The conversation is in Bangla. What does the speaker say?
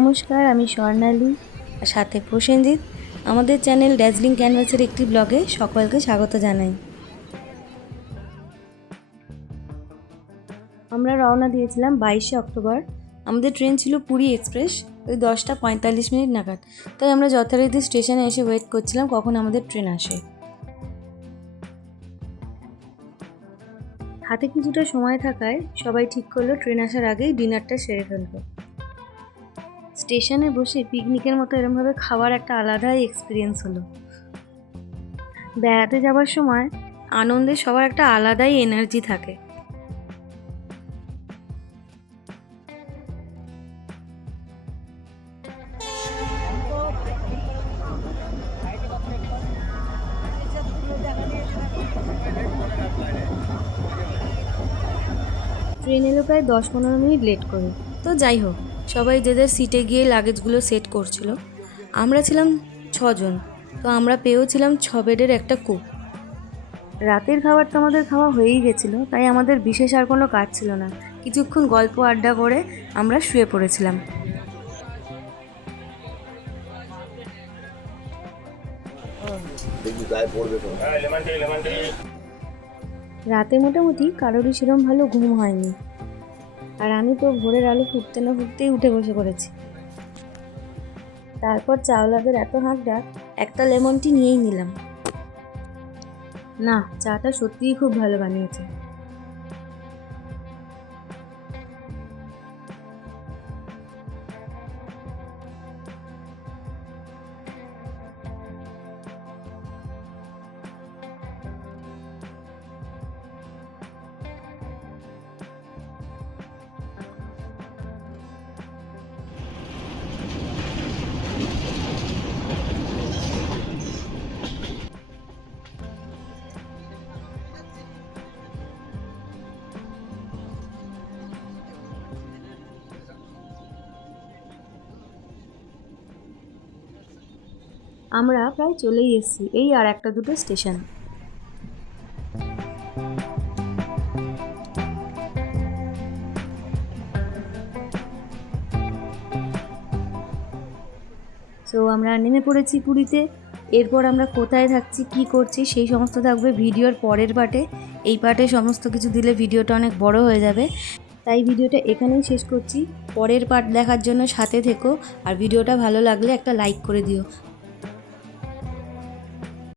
নমস্কার, আমি স্বর্ণালী আর সাথে প্রসেনজিৎ। আমাদের চ্যানেল ড্যাজলিং ক্যানভাসের একটি ব্লগে সকলকে স্বাগত জানাই। আমরা রওনা দিয়েছিলাম 22শে অক্টোবর। আমাদের ট্রেন ছিল পুরী এক্সপ্রেস, ওই 10:45 নাগাদ। তাই আমরা যথারীতি স্টেশনে এসে ওয়েট করছিলাম কখন আমাদের ট্রেন আসে। হাতে কিছুটা সময় থাকায় সবাই ঠিক করলো ট্রেন আসার আগেই ডিনারটা সেরে ফেলবো। স্টেশনে বসে পিকনিকের মতো এরমভাবে খাওয়ার একটা আলাদাই এক্সপিরিয়েন্স হলো। বেড়াতে যাওয়ার সময় আনন্দে সবার একটা আলাদাই এনার্জি থাকে। ট্রেন এলো প্রায় 10-15 মিনিট লেট করে। তো যাই হোক, সবাই যে যার সিটে গিয়ে লাগেজগুলো সেট করছিল। আমরা ছিলাম 6 জন, তো আমরা পেয়েছিলাম 6 বেডের একটা কুক। রাতের খাবার তো আমাদের খাওয়া হয়েই গেছিলো, তাই আমাদের বিশেষ আর কোনো কাজ ছিল না। কিছুক্ষণ গল্প আড্ডা করে আমরা শুয়ে পড়েছিলাম। রাতে মোটামুটি কারোরই সেরকম ভালো ঘুম হয়নি, আর আমি তো ভোরের আলো ফুটতে না ফুটতেই উঠে বসে পড়েছি। তারপর চাওলাদের এত হাঁক ডাক, একটা লেমন টি নিয়েই নিলাম। না, চাটা সত্যিই খুব ভালো বানিয়েছে। আমরা প্রায় চলেই এসেছি, এই আর একটা দুটো স্টেশন। সো আমরা নেমে পড়েছি পুরীতে। এরপর আমরা কোথায় থাকছি, কি করছি, সেই সমস্ত থাকবে ভিডিওর পরের পার্টে। এই পার্টে সমস্ত কিছু দিলে ভিডিওটা অনেক বড় হয়ে যাবে, তাই ভিডিওটা এখানেই শেষ করছি। পরের পার্ট দেখার জন্য সাথে থেকো, আর ভিডিওটা ভালো লাগলে একটা লাইক করে দিও।